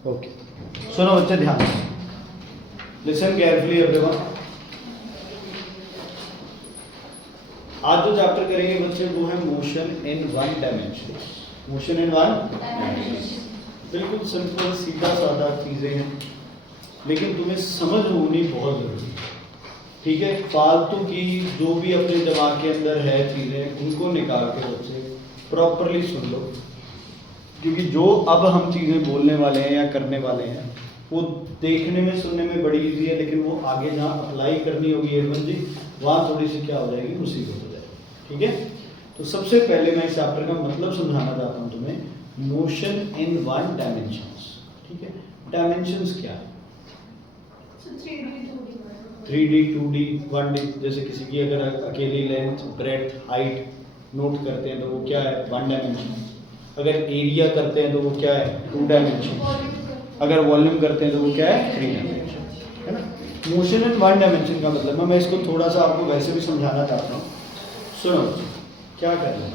Okay, सुनो बच्चे ध्यान, लिसन केयरफुली एवरीवन। आज जो चैप्टर करेंगे बच्चे वो है motion in one dimension. Motion in one dimension बिल्कुल सिंपल सीधा साधा चीजें हैं, लेकिन तुम्हें समझ होनी बहुत जरूरी है, ठीक है। फालतू की जो भी अपने दिमाग के अंदर है चीजें उनको निकाल के बच्चे प्रॉपरली सुन लो, क्योंकि जो अब हम चीजें बोलने वाले हैं या करने वाले हैं वो देखने में सुनने में बड़ी इजी है, लेकिन वो आगे जहाँ अप्लाई करनी होगी एडमन जी वहाँ थोड़ी सी क्या हो जाएगी, मुसीबत हो जाएगी, ठीक है। तो सबसे पहले मैं इस चैप्टर का मतलब समझाना चाहता हूँ तुम्हें, मोशन इन वन डायमेंशंस, ठीक है। डायमेंशंस क्या है? 3D 2D 1D। जैसे किसी की अगर अकेली लेंथ ब्रेड्थ हाइट नोट करते हैं तो वो क्या है, 1 डायमेंशन। अगर एरिया करते हैं तो वो क्या है, 2 डायमेंशन। अगर वॉल्यूम करते हैं तो वो क्या है, 3 डायमेंशन, है ना। मोशन इन 1 डायमेंशन का मतलब मैं इसको थोड़ा सा आपको वैसे भी समझाना चाहता हूँ। सुनो क्या कर रहे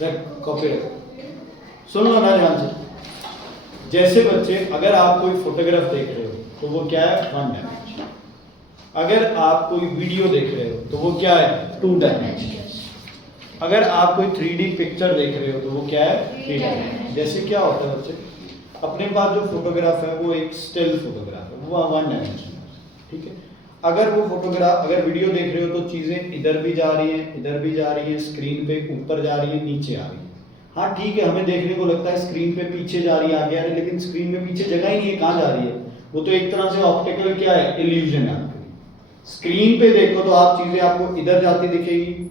हैं, कॉपी सुन लो ना ध्यान से। जैसे बच्चे अगर आप कोई फोटोग्राफ देख रहे हो तो वो क्या है, 1 डायमेंशन। अगर आप कोई वीडियो देख रहे हो तो वो क्या है, 2 डायमेंशन। अगर आप कोई 3D पिक्चर देख रहे हो तो वो क्या है, 3 डायमेंशन। जैसे क्या होता है बच्चे, अपने पास जो फोटोग्राफ है वो एक स्टिल फोटोग्राफ है, वो 1 डायमेंशन है, ठीक है। अगर वो फोटोग्राफ, अगर वीडियो देख रहे हो तो चीजें इधर भी जा रही हैं, इधर भी जा रही हैं, स्क्रीन पे ऊपर जा रही है, नीचे आ रही है। हाँ ठीक है, हमें देखने को लगता है स्क्रीन पे पीछे जा रही है, आगे आ रही है, लेकिन स्क्रीन में पीछे जगह ही नहीं है, कहाँ जा रही है वो तो एक तरह से ऑप्टिकल क्या है, इल्यूजन है आपकी। स्क्रीन पे देखो तो आप चीजें आपको इधर जाती दिखेगी,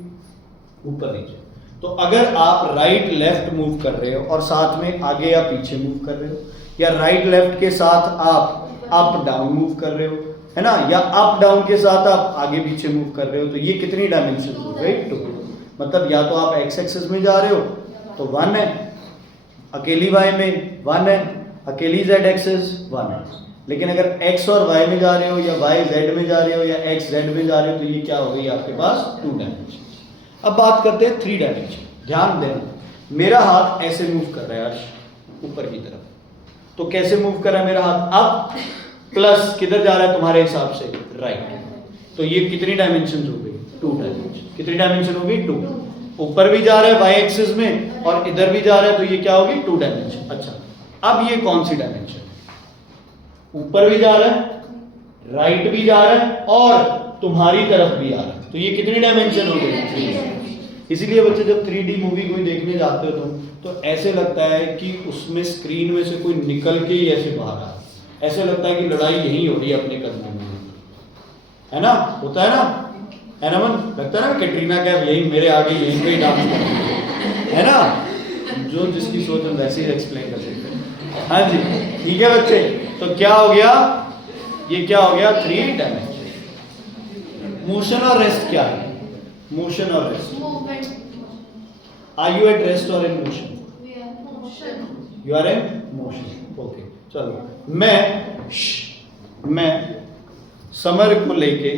ऊपर नीचे। तो अगर आप राइट लेफ्ट मूव कर रहे हो और साथ में आगे या पीछे मूव कर रहे हो, या राइट लेफ्ट के साथ आप अप डाउन मूव कर रहे हो, है ना, या अप डाउन के साथ आप आगे पीछे मूव कर रहे हो, तो ये कितनी डायमेंशन हो गई, 2। मतलब या तो आप एक्स एक्सिस में जा रहे हो तो 1 है, अकेली वाई में 1 है, अकेली जेड एक्सिस 1 है। लेकिन अगर एक्स और वाई में जा रहे हो या वाई जेड में जा रहे हो या एक्स जेड में जा रहे हो तो ये क्या हो गई आपके पास, 2 डायमेंशन। अब बात करते हैं 3 डायमेंशन। ध्यान देना, मेरा हाथ ऐसे मूव कर रहा है अर्श ऊपर की तरफ, तो कैसे मूव कर रहा है मेरा हाथ, अप प्लस किधर जा रहा है तुम्हारे हिसाब से, राइट। तो ये कितनी डायमेंशन हो गई, 2 डायमेंशन। कितनी डायमेंशन हो गई, 2। ऊपर भी जा रहा है वाई एक्सिस में और इधर भी जा रहा है, तो ये क्या होगी, 2 डायमेंशन। अच्छा, अब ये कौन सी डायमेंशन है, ऊपर भी जा रहा है, राइट भी जा रहा है और तुम्हारी तरफ भी आ रहा है, तो ये कितनी डायमेंशन हो गई, 3। इसीलिए बच्चे जब 3D मूवी कोई देखने जाते हो तुम तो ऐसे लगता है कि उसमें स्क्रीन में से कोई निकल के ही ऐसे बाहर आ, ऐसे लगता है कि लड़ाई यहीं हो रही है अपने कदमों में, है ना, होता है ना मन, लगता है ना कैटरीना कैफ यही मेरे आगे यहीं पे ही डांस कर रही है ना। जो जिसकी सोच हम वैसे ही एक्सप्लेन कर सकते हैं। हाँ जी ठीक है बच्चे, तो क्या हो गया, ये क्या हो गया, 3 डायमेंशन। मोशन और रेस्ट क्या है, मोशन और rest, are you at rest और in motion, you are in motion, okay. चलो मैं समर को लेके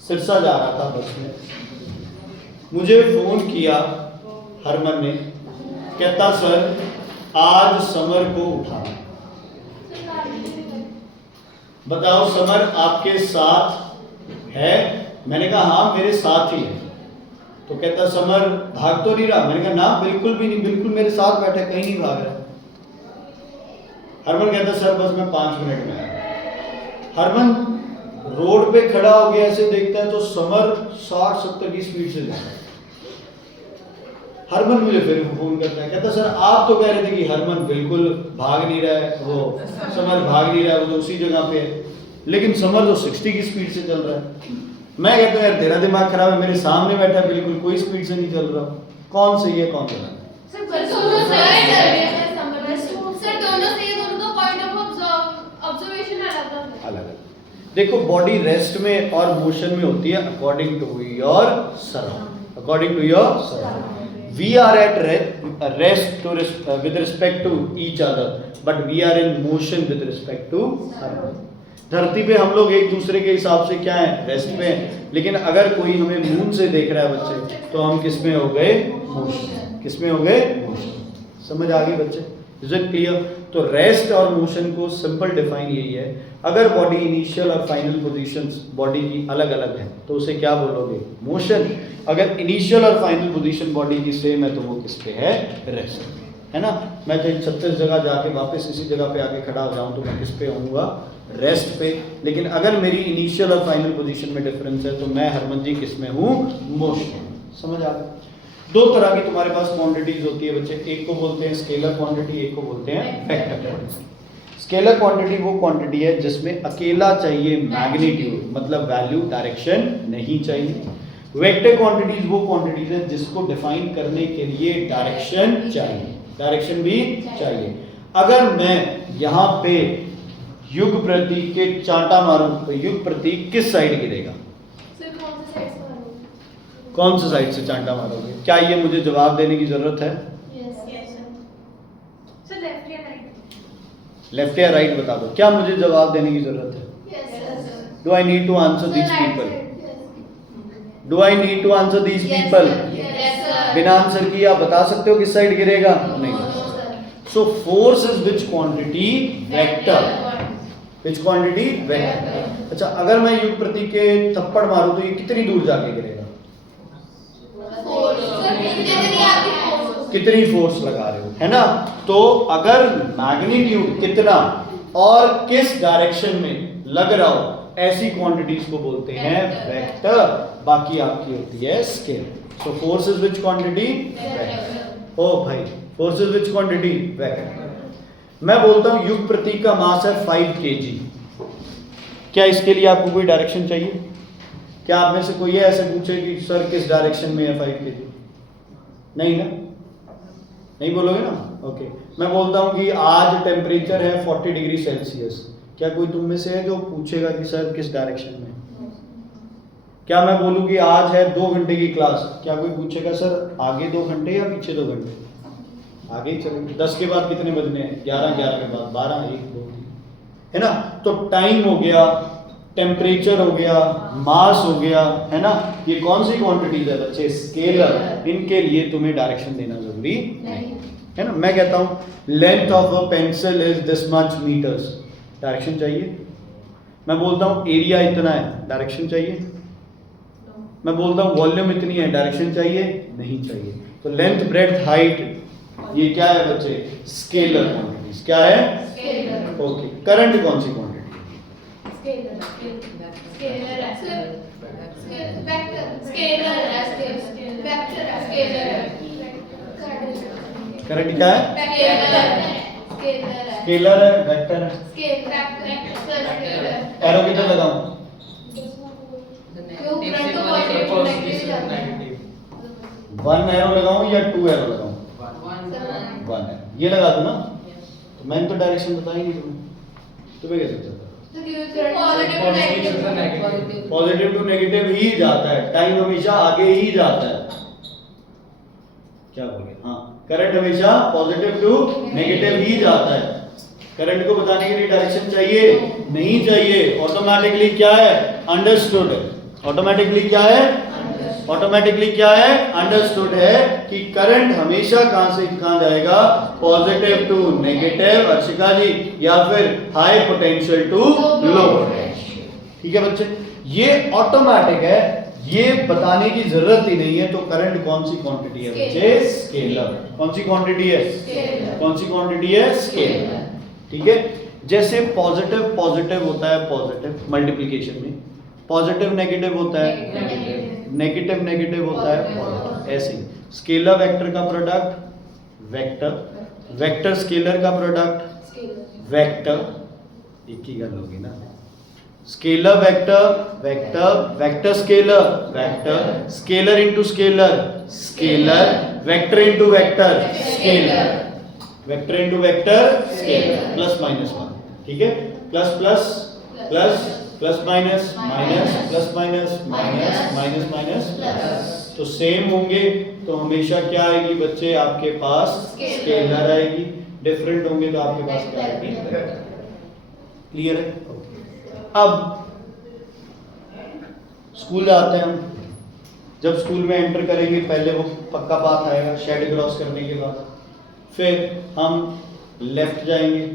सिरसा जा रहा था बस में, मुझे फोन किया हरमन ने, कहता सर आज समर को उठाना। बताओ समर आपके साथ है? मैंने कहा हाँ मेरे साथ ही है। तो कहता समर भाग तो नहीं रहा? मैंने कहा ना बिल्कुल भी नहीं, बिल्कुल मेरे साथ बैठा, कहीं नहीं भाग रहा। हरमन कहता सर बस मैं 5 मिनट में आया। हरमन रोड पे खड़ा हो गया, ऐसे देखता है तो समर 60-70 की स्पीड से जा रहा है। हरमन मुझे फिर फोन करता है, कहता सर आप तो कह रहे थे कि हरमन बिल्कुल भाग नहीं रहा है, वो समर भाग नहीं रहा है, वो तो उसी जगह पे है, लेकिन समर तो 60 की स्पीड से चल रहा है। मैं कहता हूँ यार तेरा दिमाग खराब है, मेरे सामने बैठा है, बिल्कुल कोई स्पीड से नहीं चल रहा, कौन सही है कौन गलत है? अलग। देखो बॉडी रेस्ट में और मोशन में होती है according to your surrounding, according to your surrounding. We are at rest with respect to each other, but we are in motion with respect to other. धरती पे हम लोग एक दूसरे के हिसाब से क्या है, रेस्ट में है, लेकिन अगर कोई हमें मून से देख रहा है बच्चे तो हम किस में हो गए, मोशन। किस में हो गए, मोशन। समझ आ गई बच्चे? Is it clear? तो रेस्ट और मोशन को सिंपल डिफाइन यही है, अगर बॉडी इनिशियल और फाइनल पोजीशंस बॉडी की अलग अलग है तो उसे क्या बोलोगे? मोशन। अगर इनिशियल और फाइनल पोजीशन बॉडी की सेम है तो वो किस पे है? रेस्ट, है ना। मैं चाहे 36 जगह जाके वापस इसी जगह पे आके खड़ा हो जाऊं तो मैं किस पे होऊंगा? रेस्ट पे। लेकिन अगर मेरी इनिशियल और फाइनल पोजीशन में डिफरेंस है तो मैं हरमन जी किस में हूँ? मोशन। समझ आ गया? दो तरह की तुम्हारे पास क्वांटिटीज होती है बच्चे, एक को बोलते हैं स्केलर क्वांटिटी, एक को बोलते हैं वेक्टर क्वांटिटी। स्केलर क्वांटिटी वो क्वांटिटी है जिसमें अकेला चाहिए मैग्नीट्यूड, मतलब वैल्यू, डायरेक्शन नहीं चाहिए। वेक्टर क्वांटिटीज वो क्वांटिटीज है जिसको डिफाइन करने के लिए डायरेक्शन चाहिए, डायरेक्शन भी चाहिए। अगर मैं यहाँ पे युग प्रतीक के चांटा मारूं तो युग प्रतीक किस साइड गिरेगा? कौन सी साइड से चांटा मारोगे? क्या ये मुझे जवाब देने की जरूरत है? लेफ्ट या राइट बता दो, क्या मुझे जवाब देने की जरूरत है? Do I need to answer these people? Do I need to answer these people? बिना आंसर किए आप बता सकते हो किस साइड गिरेगा? नहीं। So force is which quantity? Vector. Which quantity? Vector. अच्छा, अगर मैं युग प्रतीक के थप्पड़ मारूं तो ये कितनी दूर जाके गिरेगा? कितनी फोर्स लगा रहे हो, है ना। तो अगर मैग्नीट्यूड कितना और किस डायरेक्शन में लग रहा हो, ऐसी क्वांटिटीज को बोलते हैं वेक्टर। बाकी आपकी होती है scale. So force is which quantity? Vector. ओ भाई, force is which quantity? Vector. मैं बोलता हूं युग प्रतीक का मास है 5 kg। क्या इसके लिए आपको कोई डायरेक्शन चाहिए? क्या आप में से कोई ऐसे पूछे कि सर किस डायरेक्शन में है 5 kg? नहीं ना, नहीं बोलोगे ना। ओके, मैं बोलता हूं कि आज टेम्परेचर है 40 डिग्री सेल्सियस। क्या कोई तुम में से है जो पूछेगा कि सर किस डायरेक्शन में? क्या मैं बोलूं कि आज है 2 घंटे की क्लास, क्या कोई पूछेगा सर आगे 2 घंटे या पीछे 2 घंटे? आगे ही चलेंगे। 10 के बाद कितने बजने हैं? 11, 11 के बाद 12, 1, 2, 3, है ना। तो टाइम हो गया, टेम्परेचर हो गया, मास हो गया, है ना। ये कौन सी क्वांटिटीज है बच्चे? स्केलर। इनके लिए तुम्हें डायरेक्शन देना जरूरी नहीं, है ना। मैं कहता हूं length of a pencil is this much meters, direction चाहिए। मैं बोलता हूं एरिया इतना है, डायरेक्शन चाहिए। मैं बोलता हूं वॉल्यूम इतनी है, डायरेक्शन चाहिए? नहीं चाहिए। तो लेंथ, ब्रेड्थ, हाइट, ये क्या है बच्चे? Scalar quantities. क्या है? स्केलर। ओके, करंट कौन सी क्वांटिटी? करंट क्या है? स्केलर है, वेक्टर है। एरो किधर लगाऊं? 1 एरो लगाऊं या 2 एरो लगाऊं? 1 एरो। ये लगा दूं ना, तो मैंने तो डायरेक्शन बताई नहीं तुम्हें कैसे पता? पॉजिटिव टू नेगेटिव ही जाता है, टाइम हमेशा आगे ही जाता है। क्या बोले? हाँ, करंट हमेशा पॉजिटिव टू नेगेटिव ही जाता है। करंट को बताने के लिए डायरेक्शन चाहिए? नहीं चाहिए। ऑटोमेटिकली क्या है? अंडरस्टूड है। ऑटोमेटिकली क्या है? ऑटोमेटिकली क्या है? अंडरस्टूड है कि करंट हमेशा कहां से कहां जाएगा? Positive to negative, Arshika ji, या फिर high potential to low potential. ठीक है बच्चे, ये ऑटोमेटिक है, ये बताने की जरूरत ही नहीं है। तो करंट कौन सी क्वांटिटी है बच्चे? स्केलर। कौन सी क्वांटिटी है? स्केलर। कौन सी क्वांटिटी है? स्केलर। ठीक है, जैसे पॉजिटिव पॉजिटिव होता है, पॉजिटिव मल्टीप्लिकेशन में, पॉजिटिव नेगेटिव होता है, नेगेटिव नेगेटिव होता है पॉजिटिव। ऐसे स्केलर वेक्टर का प्रोडक्ट वेक्टर, वेक्टर स्केलर का प्रोडक्ट वेक्टर, एक ही गल होगी ना। Scalar vector vector, vector scalar vector, scalar into scalar scalar, vector into vector scalar, vector into vector scalar, plus minus 1। ठीक है, plus plus plus, plus minus minus, plus minus minus, minus minus plus. तो same होंगे तो हमेशा क्या आएगी बच्चे? आपके पास स्केलर आएगी। डिफरेंट होंगे तो आपके पास क्या आएगी? क्लियर है? अब स्कूल आते हैं हम, जब स्कूल में एंटर करेंगे पहले वो पक्का पाथ आएगा शेड क्रॉस करने के बाद, फिर हम लेफ्ट जाएंगे,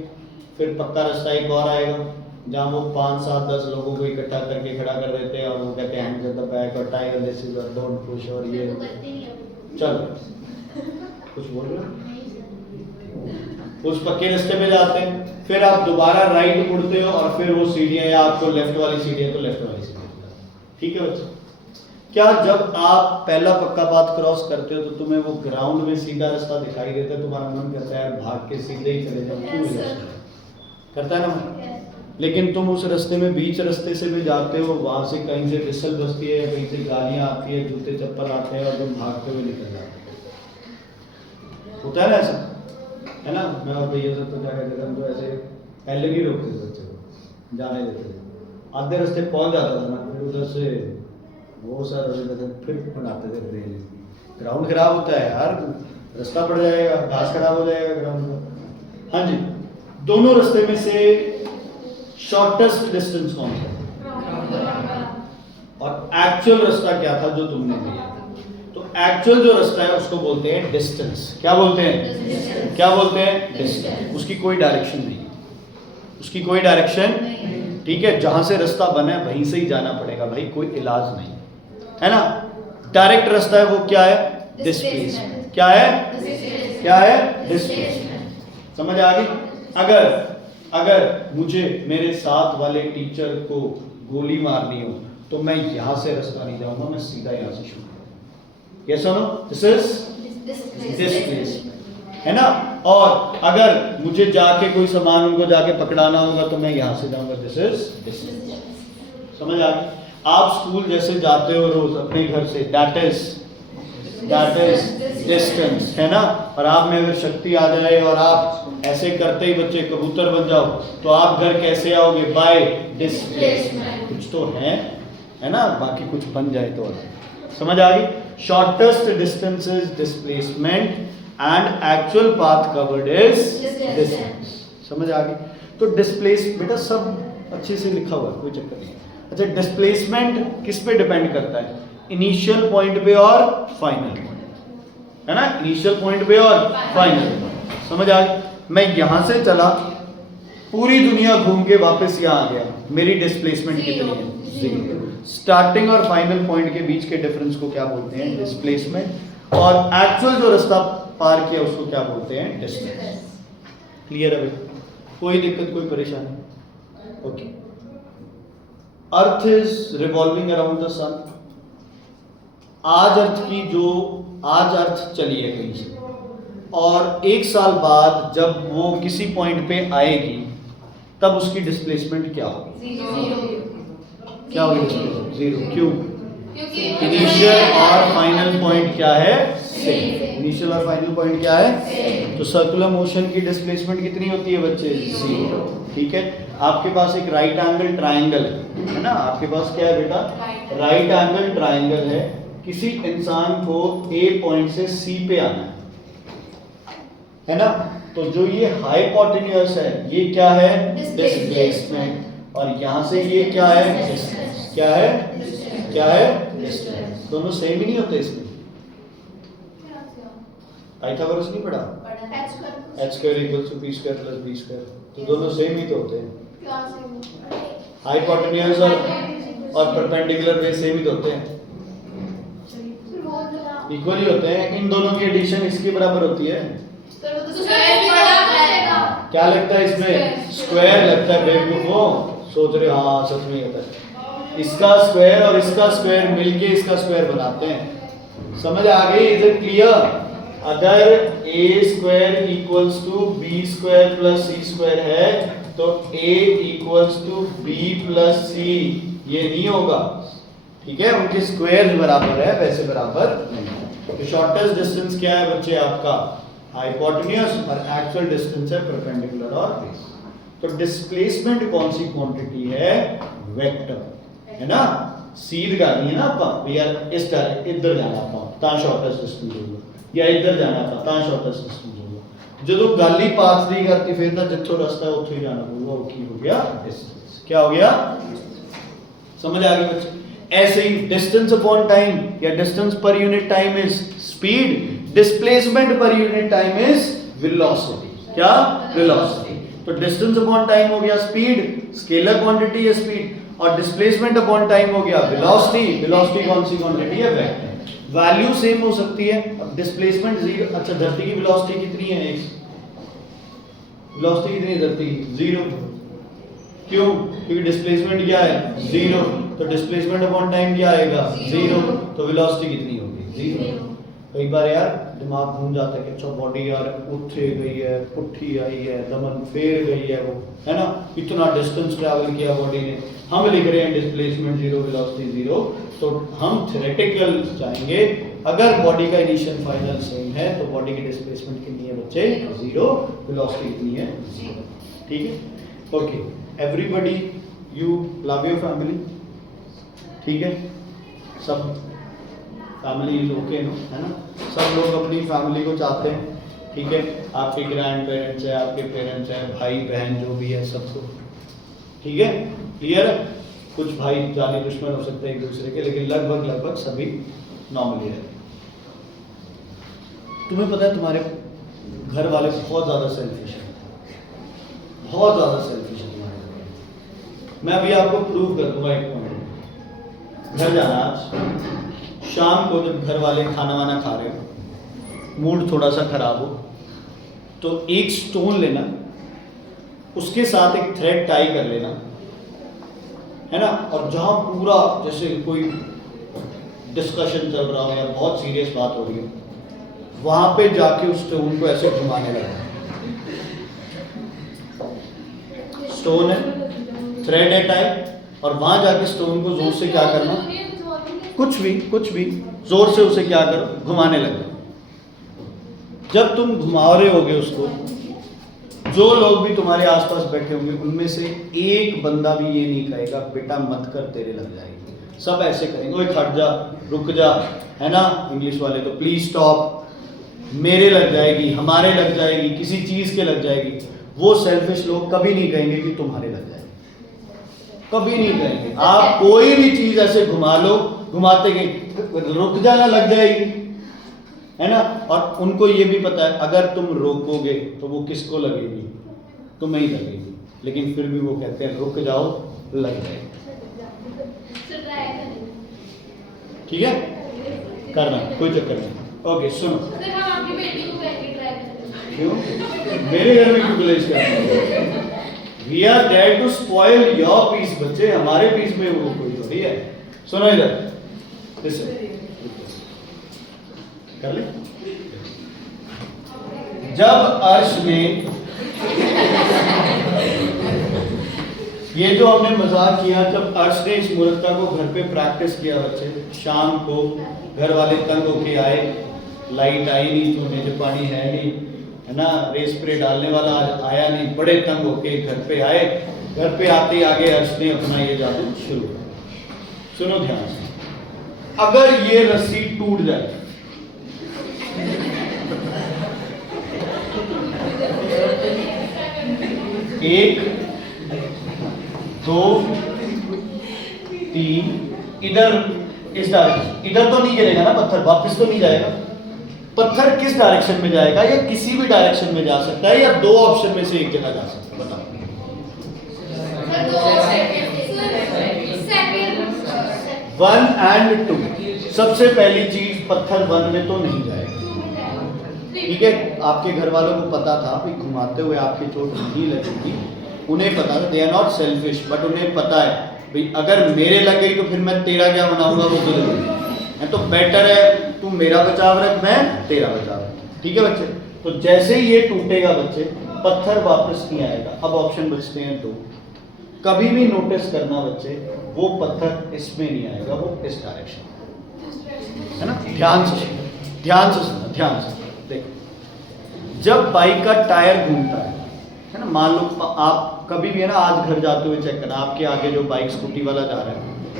फिर पक्का रास्ता एक और आएगा जहाँ वो 5, 7, 10 लोगों को इकट्ठा करके खड़ा कर देते हैं और वो कहते हैं हैंड्स एट द बैक और टाइगर दिस इज और डोंट पुश और ये चल कुछ बोल रहे हो। उस पक्के रास्ते पे जाते हैं, फिर आप दोबारा राइट मुड़ते हो और फिर वो सीढ़ियाँ या आपको लेफ्ट वाली सीढ़ियाँ तो लेफ्ट वाली सीढ़ियाँ। ठीक है बच्चे, क्या जब आप पहला पक्का पाथ क्रॉस करते हो तो तुम्हें वो ग्राउंड में सीधा रास्ता दिखाई देता है, तुम्हारा मन करता है यार भाग के सीधे ही चले जाओ, क्यों करता है ना मन? लेकिन तुम उस रास्ते में बीच रास्ते से भी जाते हो, वहां से कहीं से फिसल बसती है, कहीं से गालियां आती है, जूते चप्पल आते हैं और तुम भागते हुए निकल जाते हो। होता है ना ऐसा, है ना? मैं और भैया सब तो क्या कहते थे, हम तो ऐसे पहले भी रोकते थे बच्चे को, जाने देते थे, आधे रास्ते पहुंच जाता था ना, फिर उधर से वो सर फिर बनाते थे, फिर ग्राउंड खराब होता है यार, रास्ता पड़ जाएगा, घास खराब हो जाएगा ग्राउंड का। हाँ जी, दोनों रास्ते में से शॉर्टेस्ट डिस्टेंस कौन सा और एक्चुअल रास्ता क्या था जो तुमने दिया? तो एक्चुअल जो रास्ता है उसको बोलते हैं डिस्टेंस। क्या बोलते हैं? क्या बोलते हैं? डिस्टेंस। उसकी कोई डायरेक्शन नहीं, उसकी कोई डायरेक्शन, ठीक है? जहां से रास्ता बना है वहीं से ही जाना पड़ेगा भाई, कोई इलाज नहीं, है ना? डायरेक्ट रास्ता है वो क्या है? डिस्प्लेसमेंट। क्या है? क्या है? डिस्प्लेसमेंट। समझ आ गई? अगर मुझे मेरे साथ वाले टीचर को गोली मारनी हो तो मैं यहां से रास्ता नहीं जाऊंगा, मैं सीधा यहां से शूट करूंगा। यस और नो? दिस इज डिस्प्लेसमेंट, है ना? और अगर मुझे जाके कोई सामान उनको जाके पकड़ाना होगा तो मैं यहां से जाऊंगा, दिस इज डिस्प्लेसमेंट। समझ आ गई? आप स्कूल जैसे जाते हो रोज अपने घर से, दैट इज डिस्टेंस, है ना? और आप में अगर शक्ति आ जाए और आप ऐसे करते ही बच्चे कबूतर बन जाओ तो आप घर कैसे आओगे? Bye displacement. कुछ तो है ना? बाकी कुछ बन जाए तो समझ आ गई? Shortest distance is displacement and actual path covered is distance. समझ आ गई? तो डिस्प्लेस बेटा सब अच्छे से लिखा हुआ है, कोई चक्कर नहीं। अच्छा, डिस्प्लेसमेंट किस पे डिपेंड करता है? इनिशियल पॉइंट पे और फाइनल पॉइंट, है ना? इनिशियल पॉइंट पे और फाइनल पॉइंट। समझ आ गई? मैं यहां से चला, पूरी दुनिया घूम के वापस यहां आ गया, मेरी डिस्प्लेसमेंट कितनी है? 0। स्टार्टिंग और फाइनल पॉइंट के बीच के डिफरेंस को क्या बोलते हैं? डिस्प्लेसमेंट। और एक्चुअल जो रास्ता पार किया उसको क्या बोलते हैं? डिस्टेंस। क्लियर है भाई? कोई दिक्कत, कोई परेशानी? Okay. Earth is revolving around the sun. आज अर्थ चली है कहीं से, और 1 साल बाद जब वो किसी पॉइंट पे आएगी तब उसकी डिस्प्लेसमेंट क्या होगी? 0। क्या होगी? 0। क्यों? इनिशियल और फाइनल पॉइंट क्या है? सेम। इनिशियल और फाइनल पॉइंट क्या है? तो सर्कुलर मोशन की डिस्प्लेसमेंट कितनी होती है बच्चे? 0। ठीक है? आपके पास एक राइट एंगल ट्राइंगल है ना? आपके पास क्या है बेटा? राइट एंगल ट्राइंगल है। किसी इंसान को ए पॉइंट से सी पे आना है ना? तो जो ये हाइपोटेन्यूज है ये क्या है? डिस्प्लेसमेंट। और यहां से ये क्या है? डिस्टेंस। क्या है? क्या है? डिस्टेंस। दोनों सेम ही नहीं होते इसमें? पाइथागोरस नहीं पढ़ा? h² = p² + b², तो दोनों सेम ही तो होते हैं। हाइपोटेन्यूज और परपेंडिकुलर बेस सेम ही तो होते हैं, इक्वल ही होते हैं। इन दोनों की एडिशन इसके बराबर होती है। क्या लगता है इसमें? स्क्वायर लगता है। बेवकूफो, सोच रहे हो हाँ सच में होता है। इसका स्क्वायर और इसका स्क्वायर मिलके इसका स्क्वायर बनाते हैं। समझ आ गई? Is it clear? अगर a² = b² + c² है तो a = b + c, ये नहीं होगा। ठीक है? उनके स्क्वायर बराबर है, वैसे बराबर नहीं। तो शॉर्टेस्ट डिस्टेंस क्या है बच्चे आपका? हाइपोटेन्यूज, और एक्चुअल डिस्टेंस है परपेंडिकुलर और बेस। तो डिस्प्लेसमेंट कौन सी क्वांटिटी है? वेक्टर, है ना? सीध करनी है ना ਆਪਾਂ ਵੀ ਯਾਰ ਇਸ डायरेक्ट ਇੱਧਰ ਜਾਣਾ ਆਪਾਂ ਤਾਂ ਸ਼ਾਰਟੈਸਟ ਡਿਸਟੈਂਸ ਹੋਊਗਾ, ਜਾਂ ਇੱਧਰ ਜਾਣਾ ਆਪਾਂ ਤਾਂ ਸ਼ਾਰਟੈਸਟ ਡਿਸਟੈਂਸ ਹੋਊਗਾ। ਜਦੋਂ ਗੱਲ ਹੀ ਪਾਥ ਦੀ ਕਰਤੀ ਫਿਰ ਤਾਂ ਜਿੱਥੋਂ ਰਸਤਾ ਹੈ ਉੱਥੋਂ ਹੀ ਜਾਣਾ ਪਊਗਾ। ਉਹ ਕੀ ਹੋ ਗਿਆ? डिस्टेंस। क्या हो गया? समझ आ गई बच्चे? ऐसे ही डिस्टेंस अपॉन टाइम या distance per unit time is speed, displacement per unit time is velocity. क्या? वेलोसिटी। तो डिस्टेंस अपॉन टाइम हो गया स्पीड, स्केलर क्वांटिटी है स्पीड, और डिस्प्लेसमेंट अपॉन टाइम हो गया वेलोसिटी। वेलोसिटी कौन सी क्वांटिटी है? वेक्टर। वैल्यू सेम हो सकती है। अब डिस्प्लेसमेंट 0, अच्छा धरती की वेलोसिटी कितनी है? वेलोसिटी कितनी है धरती की? 0। क्यों? क्योंकि डिस्प्लेसमेंट क्या है? 0। तो डिस्प्लेसमेंट अपॉन टाइम क्या आएगा? 0। तो वेलोसिटी कितनी होगी? 0। कई बार यार दिमाग घूम जाता है कि अच्छा बॉडी यार उठे गई है, पुट्ठी आई है, दमन फेर गई है, वो है ना, इतना डिस्टेंस ट्रैवल किया बॉडी ने, हम लिख रहे हैं डिस्प्लेसमेंट 0, वेलोसिटी 0। तो हम थ्योरेटिकल जाएंगे, अगर बॉडी का इनिशियल फाइनल सेम है तो बॉडी की डिस्प्लेसमेंट कितनी है बच्चे? 0। वेलोसिटी कितनी है? 0। ठीक है, okay. Everybody you love your family, ठीक है, सब फैमिली इज ओके नो, है ना, सब लोग अपनी फैमिली को चाहते हैं, ठीक है, आपके ग्रैंड पेरेंट्स है, आपके पेरेंट्स हैं, भाई बहन जो भी है सबको, ठीक है, क्लियर है। कुछ भाई जाने दुश्मन हो सकते हैं एक दूसरे के, लेकिन लगभग सभी नॉर्मली रहते हैं। तुम्हें पता है तुम्हारे घर वाले बहुत ज़्यादा सेल्फिश है, बहुत ज़्यादा सेल्फिश है तुम्हारे घर। मैं अभी आपको प्रूव कर दूंगा एक पॉइंट। घर जाना आज शाम को, जब घर वाले खाना वाना खा रहे हो, मूड थोड़ा सा खराब हो, तो एक स्टोन लेना, उसके साथ एक थ्रेड टाई कर लेना, है ना, और जहां पूरा जैसे कोई डिस्कशन चल रहा हो या बहुत सीरियस बात हो रही हो, वहां पे जाके उस स्टोन को ऐसे घुमाने लगा। स्टोन है, थ्रेड है टाई, और वहां जाके स्टोन को जोर से क्या करना, कुछ भी जोर से उसे क्या करो, घुमाने लगे। जब तुम घुमा रहे होगे उसको, जो लोग भी तुम्हारे आसपास बैठे होंगे उनमें से एक बंदा भी ये नहीं कहेगा बेटा मत कर तेरे लग जाएगी। सब ऐसे करेंगे, ओए खट जा, रुक जा, है ना, इंग्लिश वाले तो प्लीज स्टॉप, मेरे लग जाएगी, हमारे लग जाएगी, किसी चीज के लग जाएगी। वो सेल्फिश लोग कभी नहीं कहेंगे कि तुम्हारे लग जाएगी, कभी नहीं कहेंगे। आप कोई भी चीज ऐसे घुमा लो, घुमाते गए, रुक जाना, लग जाएगी, है ना। और उनको ये भी पता है अगर तुम रोकोगे तो वो किसको लगेगी, तुम्हें ही लगेगी, लेकिन फिर भी वो कहते हैं रुक जाओ, लग जाएगी। ठीक है, करना कोई चक्कर नहीं। ओके सुनो, क्यों मेरे घर में क्यों कलेश करते? We are there to spoil your peace बच्चे, हमारे पीस में वो कोई थोड़ी है। सुनो इधर, कर ले। जब अर्श में ये जो हमने मजाक किया, जब अर्श ने इस मुरक्का को घर पे प्रैक्टिस किया बच्चे, शाम को घर वाले तंग होके आए, लाइट आई नहीं, सोने जो पानी है नहीं, है ना, रे स्प्रे डालने वाला आया नहीं, बड़े तंग होके घर पे आए। घर पे आते ही आगे अर्श ने अपना ये जादू शुरू किया। सुनो ध्यान से, अगर ये रस्सी टूट जाए, एक, दो, तीन, इधर इस डायरेक्शन, इधर तो नहीं गिरेगा ना पत्थर, वापस तो नहीं जाएगा। पत्थर किस डायरेक्शन में जाएगा? या किसी भी डायरेक्शन में जा सकता है, या दो ऑप्शन में से एक जगह जा सकता है, बताओ। 1 और 2। सबसे पहली चीज, पत्थर 1 में तो नहीं जाएगा, ठीक है। आपके घर वालों को पता था कि घुमाते हुए आपकी चोट नहीं लगेगी, उन्हें पता था, they are not selfish, but उन्हें पता है भाई अगर मेरे लग गई तो फिर मैं तेरा क्या बनाऊंगा, वो जुल्म है, तो बेटर है तू मेरा बचाव रख, मैं तेरा बचाव रख, ठीक है बच्चे। तो जैसे ही ये टूटेगा बच्चे, पत्थर वापस नहीं आएगा। अब ऑप्शन बचते हैं 2। कभी भी नोटिस करना बच्चे, वो पत्थर इसमें नहीं आएगा, वो इस डायरेक्शन, है ना। ध्यान से सुनना, ध्यान से देखो। जब बाइक का टायर घूमता है ना, मान लो आप कभी भी है ना, आज घर जाते हुए चेक करना, आपके आगे जो बाइक स्कूटी वाला जा रहा है,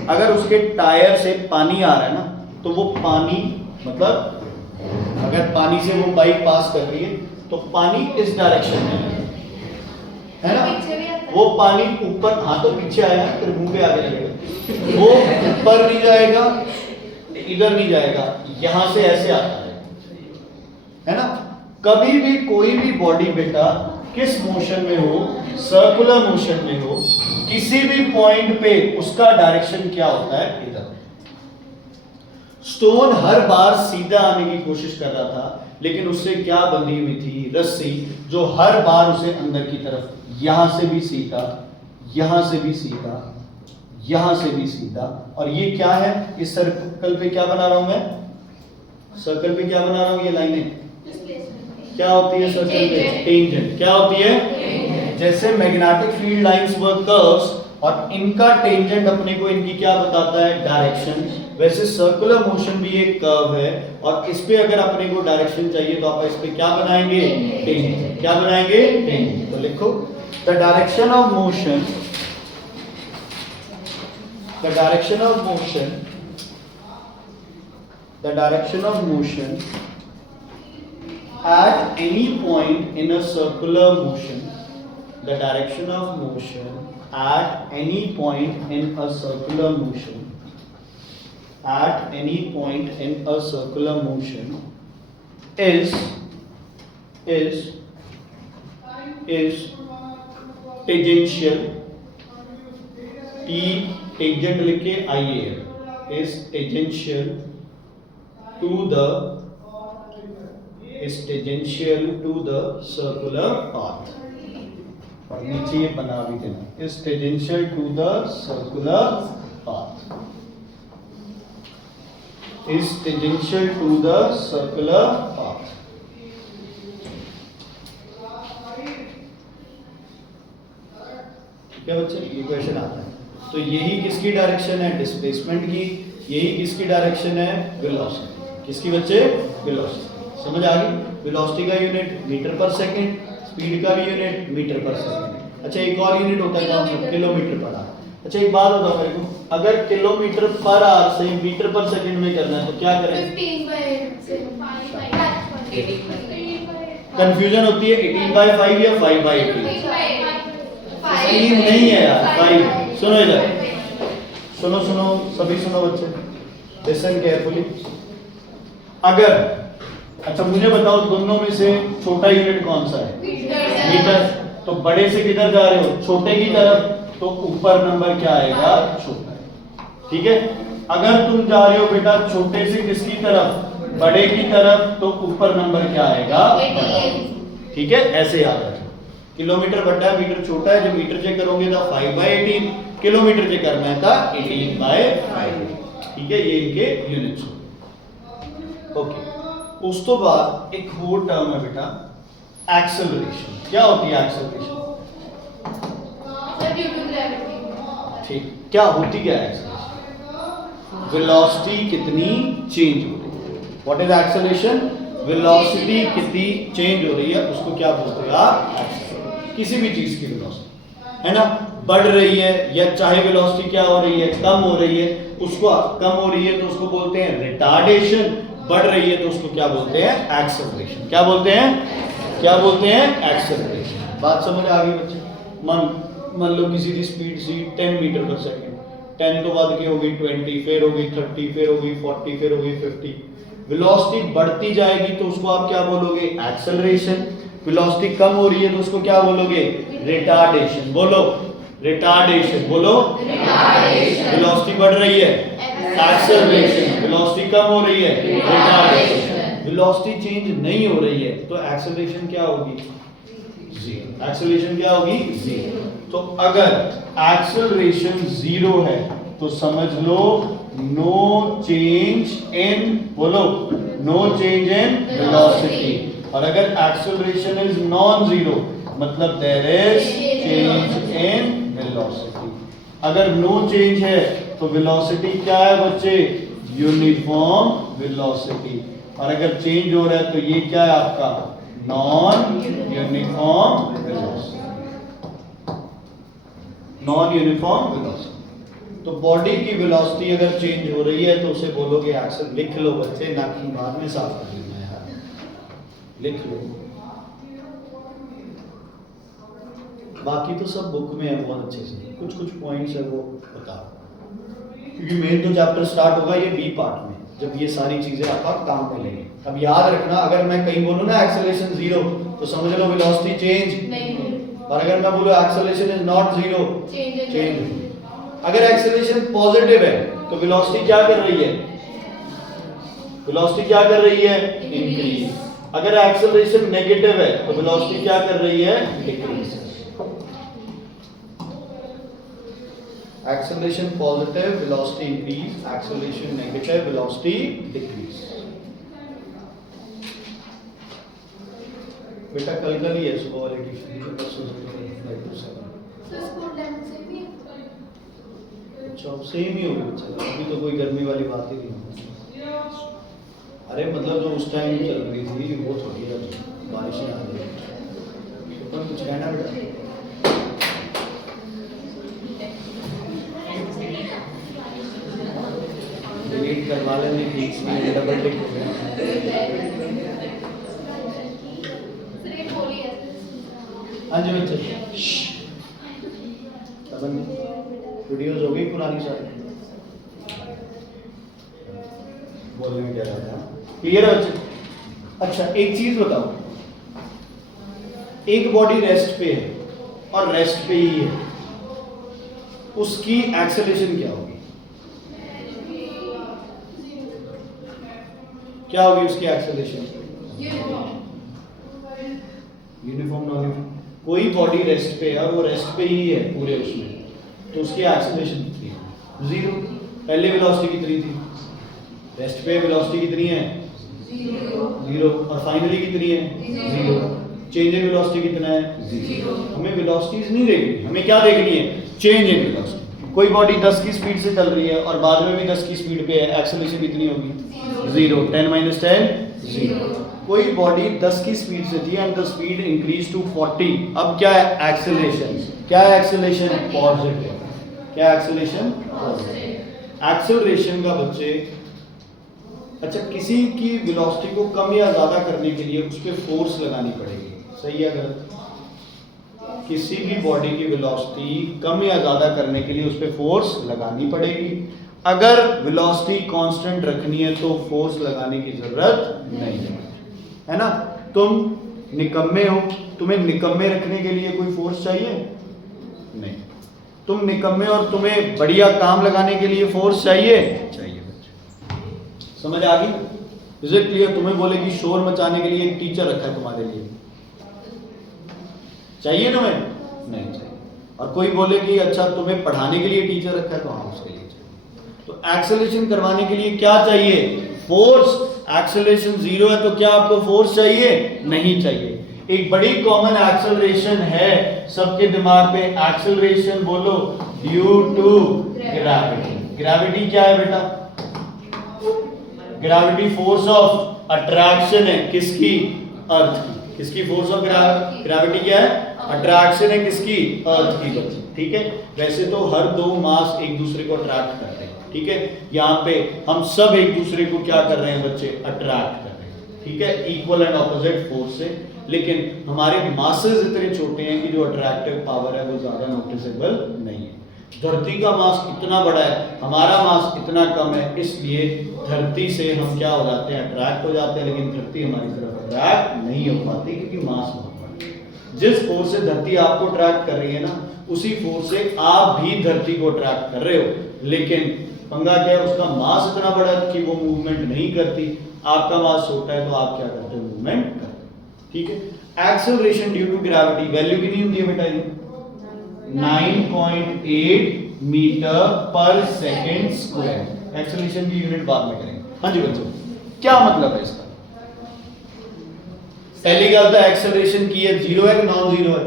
अगर उसके टायर से पानी आ रहा है ना, तो वो पानी मतलब अगर पानी से वो बाइक पास कर रही है तो पानी इस डायरेक्शन में है ना, वो पानी ऊपर, हाँ तो पीछे आएगा, फिर मुंह पे आगे लगेगा, वो ऊपर नहीं जाएगा, इधर नहीं जाएगा, यहां से ऐसे आता है ना। कभी भी कोई भी बॉडी बेटा किस मोशन में हो, सर्कुलर मोशन में हो, किसी भी पॉइंट पे उसका डायरेक्शन क्या होता है, इधर। स्टोन हर बार सीधा आने की कोशिश कर रहा था, लेकिन उससे क्या बंधी हुई थी, रस्सी, जो हर बार उसे अंदर की तरफ, यहां से भी सीधा, यहां से भी सीधा, यहां से भी सीधा। और ये क्या है, इस सर्कल पे क्या बना रहा हूं मैं, सर्कल पे क्या बना रहा हूं, ये लाइनें क्या होती है सर्कल पे, टेंजेंट। क्या होती है, जैसे मैग्नेटिक फील्ड लाइंस व कर्व्स, और इनका टेंजेंट अपने को इनकी क्या बताता है, डायरेक्शन। वैसे सर्कुलर मोशन भी एक कर्व है, और इस पे अगर अपने को डायरेक्शन चाहिए तो आप इस पे क्या बनाएंगे, टेंजेंट। क्या बनाएंगे, टेंजेंट। तो लिखो the direction of motion, the direction of motion, the direction of motion at any point in a circular motion, the direction of motion at any point in a circular motion, at any point in a circular motion is tangential, T tangent लिख के आइए, is tangential to the, is tangential to the circular path। और नीचे ये बना भी देना, is tangential to the circular path, is tangential to the circular path। ठीक है बच्चे, ये क्वेश्चन आता है। तो यही किसकी डायरेक्शन है, डिस्प्लेसमेंट की। यही किसकी डायरेक्शन है, वेलोसिटी। किसकी बच्चे, वेलोसिटी। समझ आ गई। वेलोसिटी का यूनिट मीटर पर सेकंड, स्पीड का भी यूनिट मीटर पर सेकंड। अच्छा एक और यूनिट होता है कौन सा, किलोमीटर पर आवर। अच्छा एक बात बताओ मेरे को, अगर किलोमीटर पर आवर से मीटर पर सेकंड में करना है तो क्या करें, कंफ्यूजन होती है 18/5 या 5/18। 3 नहीं है यार, 5। सुनो इधर, सुनो सुनो सभी सुनो बच्चे, लिसन केयरफुली। अगर, अच्छा मुझे बताओ दोनों में से छोटा यूनिट कौन सा है, मीटर। तो बड़े से किधर जा रहे हो, छोटे की तरफ, तो ऊपर नंबर क्या आएगा, छोटा। ठीक है, अगर तुम जा रहे हो बेटा छोटे से किसकी तरफ, बड़े की तरफ, तो ऊपर नंबर क्या आएगा, बड़ा। ठीक है, ऐसे याद रखो। किलोमीटर बड़ा है, मीटर छोटा है। जब मीटर चेक करोगे तो 5/18, किलोमीटर चेक करना है था 18/5। ठीक है, ये इनके यूनिट्स। ओके, उस तो बाद एक और टर्म है बेटा, एक्सेलरेशन। क्या होती है एक्सेलरेशन, ठीक, क्या होती क्या है एक्सेलरेशन, वेलोसिटी कितनी चेंज हो रही है। व्हाट इज एक्सेलरेशन, वेलोसिटी कितनी चेंज हो रही है, उसको क्या बोलते हैं आप, एक्सेलरेशन। किसी भी चीज की वेलोसिटी है ना, बढ़ रही है, या चाहे वेलोसिटी क्या हो रही है, कम हो रही है, उसको कम हो रही है तो उसको बोलते हैं रिटार्डेशन, बढ़ रही है तो उसको क्या बोलते हैं, एक्सेलरेशन। क्या बोलते हैं, क्या बोलते हैं, एक्सेलरेशन। बात समझ आ गई बच्चे। मान लो किसी की स्पीड सी 10 मीटर पर सेकंड, 10 तो बाद की होगी 20, फिर होगी 30, फिर होगी 40, फिर होगी 50। वेलोसिटी बढ़ती जाएगी तो उसको आप क्या बोलोगे, एक्सेलरेशन। वेलोसिटी कम हो रही है तो उसको क्या बोलोगे, रिटार्डेशन। बोलो रिटार्डेशन, बोलो रिटार्डेशन। वेलोसिटी बढ़ रही है, एक्सेलरेशन। वेलोसिटी कम हो रही है, रिटार्डेशन। वेलोसिटी चेंज नहीं हो रही है तो एक्सेलरेशन क्या होगी, जीरो। एक्सेलरेशन क्या होगी, जीरो। तो अगर एक्सेलरेशन जीरो है तो समझ लो नो चेंज इन, बोलो नो चेंज इन वेलोसिटी। और अगर एक्सेलरेशन इज नॉन जीरो मतलब there is change in velocity. अगर नो चेंज है तो वेलोसिटी क्या है बच्चे, यूनिफॉर्म वेलोसिटी। और अगर चेंज हो रहा है तो ये क्या है आपका, non uniform velocity. Non uniform velocity. तो बॉडी की वेलोसिटी अगर चेंज हो रही है तो उसे बोलोगे एक्सेल। लिख लो बच्चे, ना कि बाद में साफ कर लेना यार, लिख लो। बाकी तो सब बुक में है बहुत अच्छे से, कुछ कुछ पॉइंट्स है वो बताओ, क्योंकि मेन तो चैप्टर स्टार्ट होगा ये बी पार्ट में, जब ये सारी चीजें आपका काम में लेंगे। अब याद रखना, अगर मैं कहीं बोलूं ना एक्सेलरेशन 0 तो समझ लो वेलोसिटी चेंज नहीं, और अगर मैं बोलूं एक्सेलरेशन इज नॉट 0 चेंज। अगर एक्सेलरेशन पॉजिटिव है तो वेलोसिटी क्या कर रही है? वेलोसिटी क्या कर रही है? इंक्रीज। अगर एक्सेलरेशन नेगेटिव है तो वेलोसिटी क्या कर रही है? Decrease. Acceleration positive velocity increase, acceleration negative velocity decrease. बेटा कल ही है सुबह वाले ट्यूशन, परसों अच्छा सेम ही होगी बच्चा, अभी तो कोई गर्मी वाली बात ही नहीं। अरे मतलब जो उस टाइम चल रही थी वो थोड़ी है, बारिशें आ रही है तो कुछ कहना बेटा? डिलीट करवा लेंगे, ठीक से डबल टिक हो गया। हाँ जी बच्चे, वीडियोस हो गई पुरानी सारी, बोलने में क्या रहा था? क्लियर है बच्चे? अच्छा एक चीज बताओ, एक बॉडी रेस्ट पे है और रेस्ट पे ही है, उसकी एक्सेलरेशन क्या होगी? क्या होगी उसकी एक्सेलरेशन? Uniform non uniform. कोई बॉडी रेस्ट पे है और वो रेस्ट पे ही है पूरे उसमें, तो उसकी एक्सेलरेशन कितनी है? 0। पहले वेलोसिटी कितनी थी? रेस्ट पे वेलोसिटी कितनी है? 0। और फाइनली कितनी है? 0। चेंज इन वेलोसिटी कितना है? 0। हमें वेलोसिटीज नहीं देखनी, हमें क्या देखनी है? Change in velocity. कोई बॉडी 10 की स्पीड से चल रही है और बाद में भी 10 की स्पीड पे है, एक्सेलरेशन कितनी होगी? 0। 10 - 10 0। कोई बॉडी 10 की स्पीड से थी and the speed increase to 40, अब क्या है? एक्सेलरेशन। क्या है एक्सेलरेशन? पॉजिटिव। क्या एक्सेलरेशन? पॉजिटिव। एक्सेलरेशन का बच्चे, अच्छा किसी की वेलोसिटी को कम या ज्यादा करने के लिए उस पर फोर्स लगानी पड़ेगी, सही है गलत? किसी भी बॉडी की वेलोसिटी कम या ज्यादा करने के लिए उस पर फोर्स लगानी पड़ेगी। अगर वेलोसिटी कांस्टेंट रखनी है तो फोर्स लगाने की जरूरत नहीं है ना? तुम निकम्मे हो, तुम्हें निकम्मे रखने के लिए कोई फोर्स चाहिए? नहीं। तुम निकम्मे और तुम्हें बढ़िया काम लगाने के लिए फोर्स चाहिए? चाहिए बच्चे। समझ आ गई? Is it clear? तुम्हें बोले कि शोर मचाने के लिए एक टीचर रखा है तुम्हारे लिए, चाहिए तुम्हें? नहीं चाहिए। और कोई बोले कि अच्छा तुम्हें पढ़ाने के लिए टीचर रखा है, तो हाँ उसके लिए चाहिए। तो एक्सेलरेशन करवाने के लिए क्या चाहिए? फोर्स। एक्सेलरेशन 0 है तो क्या आपको फोर्स चाहिए? नहीं चाहिए। एक बड़ी कॉमन एक्सेलरेशन है सबके दिमाग पे, एक्सेलरेशन बोलो, ड्यू टू ग्रेविटी। ग्रेविटी क्या है बेटा? ग्रेविटी फोर्स ऑफ अट्रैक्शन है, किसकी? अर्थ की। किसकी फोर्स ऑफ ग्रेविटी क्या है? अट्रैक्शन है, किसकी? अर्थ की बच्चे, ठीक है? वैसे तो हर दो मास एक दूसरे को अट्रैक्ट करते हैं, ठीक है? यहाँ पे हम सब एक दूसरे को क्या कर रहे हैं बच्चे? अट्रैक्ट कर रहे हैं, ठीक है? इक्वल एंड ऑपोजिट फोर्स से। लेकिन हमारे मासेस इतने छोटे हैं कि जो अट्रैक्टिव पावर है वो ज्यादा नोटिसेबल नहीं है। धरती का मास इतना बड़ा है, हमारा मास इतना कम है, इसलिए धरती से हम क्या हो जाते हैं? अट्रैक्ट हो जाते हैं, लेकिन धरती हमारी तरफ अट्रैक्ट नहीं हो पाती क्योंकि मास बहुत बड़ा है। जिस फोर्स से धरती आपको अट्रैक्ट कर रही है ना, उसी फोर्स से आप भी धरती को अट्रैक्ट कर रहे हो, लेकिन पंगा क्या है? उसका मास इतना बड़ा है कि वो मूवमेंट नहीं करती। आपका मास छोटा है तो आप क्या करते हो? मूवमेंट करते हो, ठीक है? Acceleration due to gravity value कितनी होती है बेटा? ये 9.8 मीटर पर सेकंड स्क्वायर। एक्सेलरेशन की यूनिट बाद में करेंगे। हाँ जी बच्चों, क्या मतलब है इसका? पहली गल तो एक्सेलरेशन की है, 0 है कि नॉन 0 है?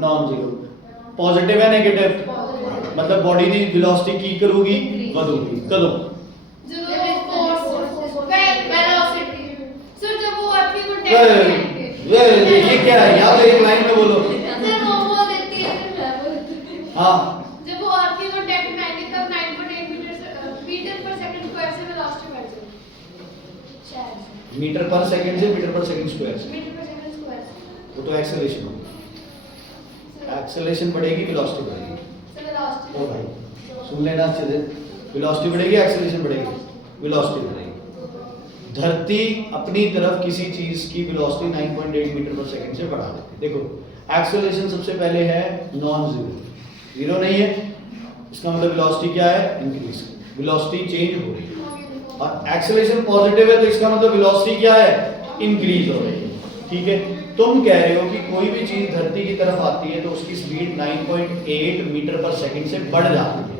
नॉन 0। पॉजिटिव है नेगेटिव? मतलब बॉडी की वेलोसिटी की करूगी? बढ़ूगी। कदों? ये क्या है? यार एक लाइन में बोलो। हाँ, जब वो आपकी कांटेक्ट में आएंगे तब 9.8 मीटर पर सेकंड स्क्वायर से वेलोसिटी बढ़ जाएगी। मीटर पर सेकंड से मीटर पर सेकंड स्क्वायर से, मीटर पर सेकंड स्क्वायर वो तो एक्सेलरेशन होगी। एक्सेलरेशन बढ़ेगी, वेलोसिटी बढ़ेगी। सर वेलोसिटी ओ भाई सुन लेना अच्छे से, वेलोसिटी बढ़ेगी, एक्सेलरेशन बढ़ेगी, वेलोसिटी बढ़ेगी। धरती अपनी तरफ किसी चीज की वेलोसिटी 9.8 मीटर पर सेकंड से बढ़ा देती है। देखो एक्सेलरेशन सबसे पहले है नॉन जीरो, जीरो नहीं है, इसका मतलब वेलोसिटी क्या है, इंक्रीज, वेलोसिटी चेंज हो रही है। और एक्सेलरेशन पॉजिटिव है तो इसका मतलब वेलोसिटी क्या है, इंक्रीज हो रही है। ठीक है, तुम कह रहे हो कि कोई भी चीज धरती की तरफ आती है तो उसकी स्पीड 9.8 मीटर पर सेकंड से बढ़ जाती है,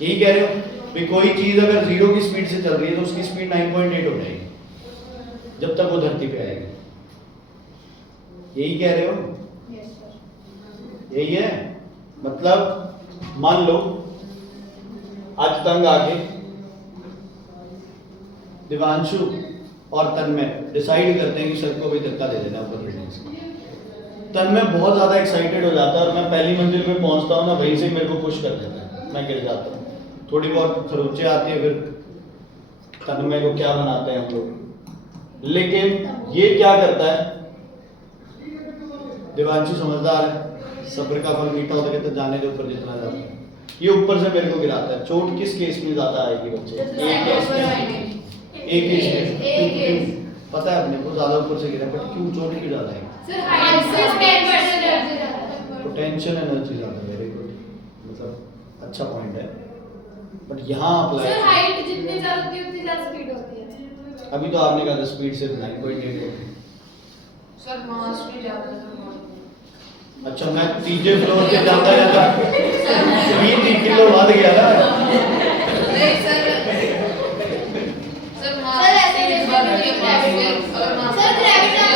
यही कह रहे हो कि कोई चीज अगर जीरो की स्पीड से चल रही है तो उसकी स्पीड 9.8 हो जाएगी जब तक वो धरती पे आएगी, यही कह रहे हो, यही है। मतलब मान लो आज तंग आके दिवांशु और तन्मय डिसाइड करते हैं कि सर को भी धक्का दे देना ऊपर बिल्डिंग से। तन्मय बहुत ज्यादा एक्साइटेड हो जाता है और मैं पहली मंजिल पे पहुंचता हूँ ना, वहीं से मेरे को पुश कर देता है, मैं गिर जाता हूँ। थोड़ी बहुत खरोचे आती है, फिर तन्मय को क्या बनाते हैं हम लोग, लेकिन ये क्या करता है, दिवांशु समझदार है, सब्र का फल मीठा होता है, तो जाने दे ऊपर जितना जाता है, ये ऊपर से मेरे को गिराता है। चोट किस केस में ज्यादा आएगी बच्चे, एक केस पता है अपने को ज्यादा ऊपर से गिरा, बट क्यों चोट क्यों ज्यादा आएगी, पोटेंशियल एनर्जी ज्यादा, वेरी गुड, मतलब अच्छा पॉइंट है। बट यहाँ अप्लाई, सर हाइट जितनी ज्यादा होती है उतनी ज्यादा स्पीड होती है। अभी तो आपने कहा स्पीड से 9.8 होती है सर मास भी ज्यादा है। अच्छा, मैं तीसरे फ्लोर पे जाता जाता 3 किलो बढ़ गया ना। नहीं सर, सर मास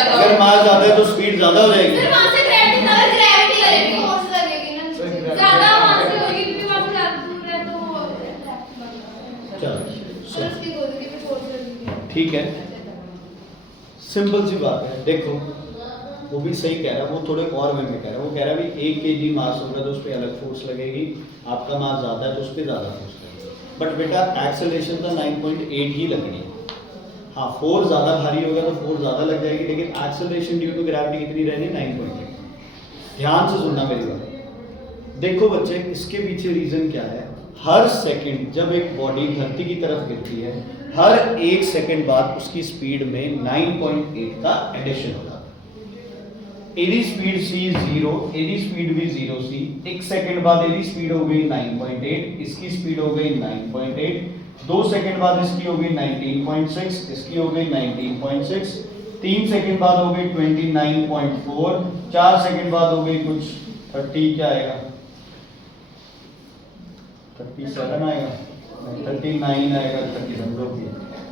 अगर मास ज्यादा है तो स्पीड ज्यादा हो जाएगी। सर मास से ग्रेविटी लगेगी, फोर्स लगेगी ना, ज्यादा मास से होगी क्योंकि मास ज्यादा दूर है तो चलो सर उसकी गोली में फोर्स लगेगी। ठीक है, सिंपल सी बात है। देखो वो भी सही कह रहा है, वो थोड़े और वे में कह रहा है, वो कह रहा है भी 1 kg मास होगा तो उस पर अलग फोर्स लगेगी, आपका मास ज़्यादा है तो उस पर ज़्यादा फोर्स लगेगी। बट बेटा एक्सेलरेशन तो 9.8 ही लगनी है। हाँ, फोर्स ज़्यादा भारी होगा तो फोर्स ज़्यादा लग जाएगी, लेकिन एक्सेलरेशन ड्यू टू ग्रेविटी कितनी रहनी, 9.8। ध्यान से सुनना मेरी बात। देखो बच्चे, इसके पीछे रीज़न क्या है, हर सेकंड जब एक बॉडी धरती की तरफ गिरती है, हर 1 सेकंड बाद उसकी स्पीड में 9.8 का एडिशन होता है। एडी स्पीड सी 0, एडी स्पीड भी 0 सी, 1 सेकंड बाद एडी स्पीड हो गई 9.8, इसकी स्पीड हो गई 9.8, 2 सेकंड बाद इसकी हो गई 19.6, इसकी हो गई 19.6, 3 सेकंड बाद हो गई 29.4, 4 सेकंड बाद हो गई कुछ 30, क्या आएगा 37 आएगा, 39 आएगा, 30 समझो,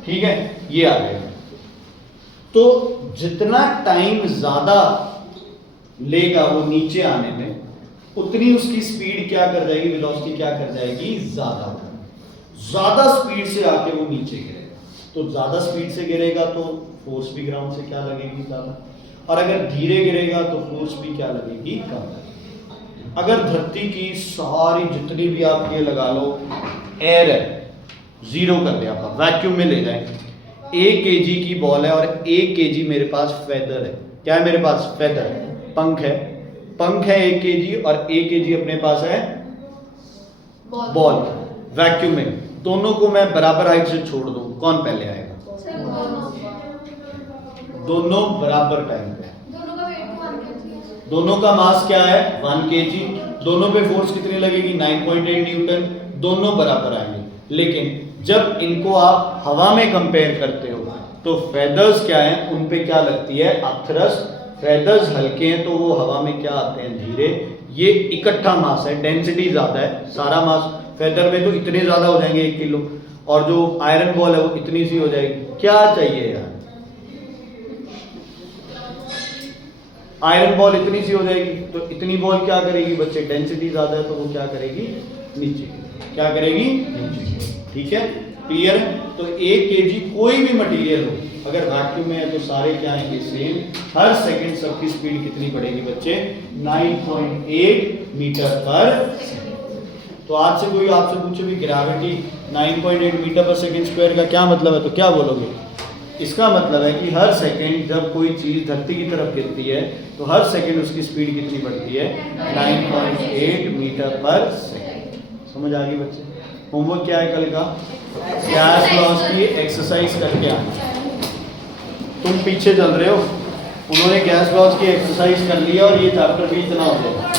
ठीक है, ये आ गया। तो जितना टाइम ज्यादा लेगा वो नीचे आने में, उतनी उसकी स्पीड क्या कर जाएगी, वेलोसिटी क्या कर जाएगी, ज्यादा स्पीड से आके वो नीचे गिरेगा। तो ज्यादा स्पीड से गिरेगा तो फोर्स भी ग्राउंड से क्या लगेगी, ज्यादा, और अगर धीरे गिरेगा तो फोर्स भी क्या लगेगी, कम लगेगी। अगर धरती की सारी जितनी भी आप ये लगा लो एयर है, जीरो कर दिया आप, वैक्यूम में ले जाए, 1 kg की बॉल है और 1 kg मेरे पास फेदर है, क्या है मेरे पास, फेदर, पंख है, 1 kg और 1 kg अपने पास है बॉल, वैक्यूम में, दोनों को मैं बराबर हाइट से छोड़ दूं, कौन पहले आएगा, दोनों बराबर टाइम पे, दोनों का वेट 1 kg, दोनों का मास क्या है 1 kg, दोनों पे फोर्स कितनी लगेगी 9.8 न्यूटन, दोनों बराबर आएंगे। लेकिन जब इनको आप हवा में कंपेयर करते हो तो फेदर्स क्या हैं, उन पे क्या लगती है, अपथ्रस्ट, फेदर्स हल्के हैं तो वो हवा में क्या आते हैं, धीरे। ये इकट्ठा मास है, डेंसिटी ज्यादा है, सारा मास फेदर में तो इतने ज्यादा हो जाएंगे 1 किलो, और जो आयरन बॉल है वो इतनी सी हो जाएगी। क्या चाहिए यार, आयरन बॉल इतनी सी हो जाएगी, तो इतनी बॉल क्या करेगी बच्चे, डेंसिटी ज्यादा है तो वो क्या करेगी, नीचे, क्या करेगी, नीचे। ठीक है, क्लियर है। तो 1 kg कोई भी मटेरियल हो, अगर वैक्यूम में है तो सारे क्या आएंगे, सेम। हर सेकंड सबकी स्पीड कितनी बढ़ेगी बच्चे, 9.8 मीटर पर सेकंड। तो आज से कोई आपसे पूछे भी ग्रेविटी 9.8 मीटर पर सेकंड स्क्वायर का क्या मतलब है, तो क्या बोलोगे, इसका मतलब है कि हर सेकंड जब कोई चीज धरती की तरफ गिरती है तो हर सेकंड उसकी स्पीड कितनी बढ़ती है, 9.8 मीटर पर सेकंड। समझ आ गई बच्चे। होमवर्क क्या है कल का, गैस लॉज की एक्सरसाइज करके आना। तुम पीछे चल रहे हो, उन्होंने गैस लॉस की एक्सरसाइज कर लिया और ये चैप्टर भी इतना हो गया।